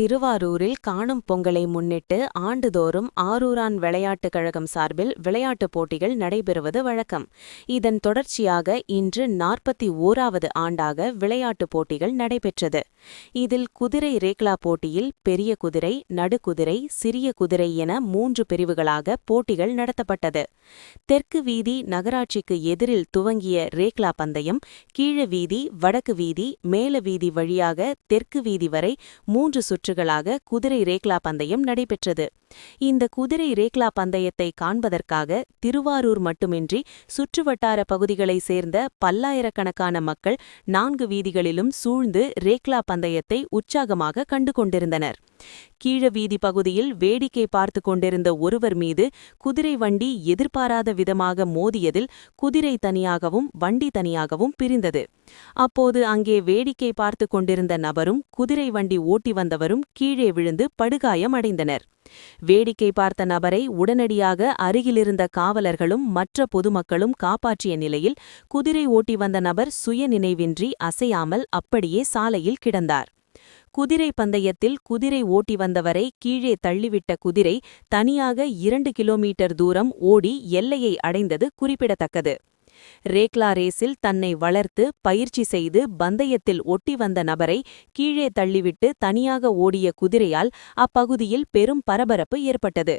திருவாரூரில் காணும் பொங்கலை முன்னிட்டு ஆண்டுதோறும் ஆரூரான் விளையாட்டுக் கழகம் சார்பில் விளையாட்டுப் போட்டிகள் நடைபெறுவது வழக்கம். இதன் தொடர்ச்சியாக இன்று நாற்பத்தி ஓராவது ஆண்டாக விளையாட்டுப் போட்டிகள் நடைபெற்றது. இதில் குதிரை ரேக்லா போட்டியில் பெரிய குதிரை நடுக்குதிரை சிறிய குதிரை என மூன்று பிரிவுகளாக போட்டிகள் நடத்தப்பட்டது. தெற்கு வீதி நகராட்சிக்கு எதிரில் துவங்கிய ரேக்லா பந்தயம் கீழ வீதி வடக்கு வீதி மேல வீதி வழியாக தெற்கு வீதி வரை மூன்று சுற்று சுற்றுகளாக குதிரை ரேக்லா பந்தயம் நடைபெற்றது. இந்த குதிரை ரேக்லா பந்தயத்தை காண்பதற்காக திருவாரூர் மட்டுமின்றி சுற்றுவட்டார பகுதிகளைச் சேர்ந்த பல்லாயிரக்கணக்கான மக்கள் நான்கு வீதிகளிலும் சூழ்ந்து ரேக்லா பந்தயத்தை உற்சாகமாக கண்டு கொண்டிருந்தனர் கீழ வீதி பகுதியில் வேடிக்கை பார்த்து கொண்டிருந்த ஒருவர் மீது குதிரை வண்டி எதிர்பாராத விதமாக மோதியதில் குதிரை தனியாகவும் வண்டி தனியாகவும் பிரிந்தது. அப்போது அங்கே வேடிக்கை பார்த்து கொண்டிருந்த நபரும் குதிரை வண்டி ஓட்டி வந்தவரும் கீழே விழுந்து படுகாயம் அடைந்தனர் வேடிக்கை பார்த்த நபரை உடனடியாக அருகிலிருந்த காவலர்களும் மற்ற பொதுமக்களும் காப்பாற்றிய நிலையில் குதிரை ஓட்டி வந்த நபர் சுயநினைவின்றி அசையாமல் அப்படியே சாலையில் கிடந்தார். குதிரை பந்தயத்தில் குதிரை ஓட்டி வந்தவரை கீழே தள்ளிவிட்ட குதிரை தனியாக இரண்டு கிலோமீட்டர் தூரம் ஓடி எல்லையை அடைந்தது குறிப்பிடத்தக்கது. ரேக்லா ரேஸில் தன்னை வளர்த்து பயிற்சி செய்து பந்தயத்தில் ஒட்டி வந்த நபரை கீழே தள்ளிவிட்டு தனியாக ஓடிய குதிரையால் அப்பகுதியில் பெரும் பரபரப்பு ஏற்பட்டது.